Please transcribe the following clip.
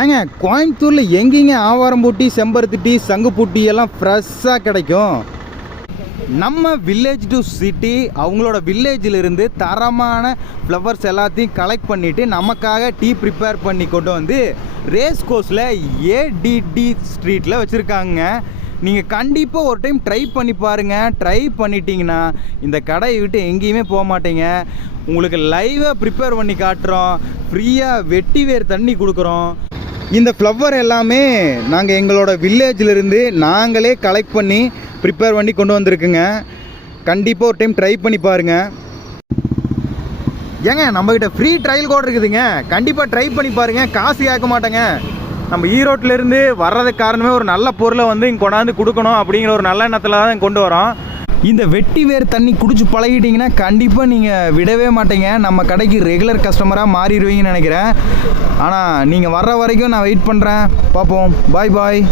ஏங்க கோயம்புத்தூரில் எங்கேங்க ஆவாரம்பூட்டி, செம்பருத்தி டீ, சங்குப்பூட்டி எல்லாம் ஃப்ரெஷ்ஷாக கிடைக்கும். நம்ம வில்லேஜ் டு சிட்டி அவங்களோட வில்லேஜிலிருந்து தரமான ஃப்ளவர்ஸ் எல்லாத்தையும் கலெக்ட் பண்ணிவிட்டு நமக்காக டீ ப்ரிப்பேர் பண்ணி கொண்டு வந்து ரேஸ் கோர்ஸில் ஏடிடி ஸ்ட்ரீட்டில் வச்சுருக்காங்க. நீங்கள் கண்டிப்பாக ஒரு டைம் ட்ரை பண்ணி பாருங்கள். ட்ரை பண்ணிட்டீங்கன்னா இந்த கடையை விட்டு எங்கேயுமே போக மாட்டீங்க. உங்களுக்கு லைவாக ப்ரிப்பேர் பண்ணி காட்டுறோம். ஃப்ரீயாக வெட்டி வேர் தண்ணி கொடுக்குறோம். இந்த ஃப்ளவர் எல்லாமே நாங்கள் எங்களோட வில்லேஜிலிருந்து நாங்களே கலெக்ட் பண்ணி ப்ரிப்பேர் பண்ணி கொண்டு வந்திருக்குங்க. கண்டிப்பாக ஒரு டைம் ட்ரை பண்ணி பாருங்கள். ஏங்க நம்மக்கிட்ட ஃப்ரீ ட்ரையல் கோட் இருக்குதுங்க. கண்டிப்பாக ட்ரை பண்ணி பாருங்கள். காசு கேட்க மாட்டேங்க. நம்ம ஈரோட்டிலேருந்து வர்றதுக்கு காரணமே ஒரு நல்ல பொருளை வந்து இங்கே கொண்டாந்து கொடுக்கணும் அப்படிங்கிற ஒரு நல்ல எண்ணத்தில் தான் கொண்டு வரோம். இந்த வெட்டி வேர் தண்ணி குடிச்சு பழகிட்டிங்கன்னா கண்டிப்பாக நீங்கள் விடவே மாட்டீங்க. நம்ம கடைக்கு ரெகுலர் கஸ்டமராக மாறிடுவீங்கன்னு நினைக்கிறேன். ஆனால் நீங்கள் வர்ற வரைக்கும் நான் வெயிட் பண்ணுறேன். பார்ப்போம். பாய் பாய்.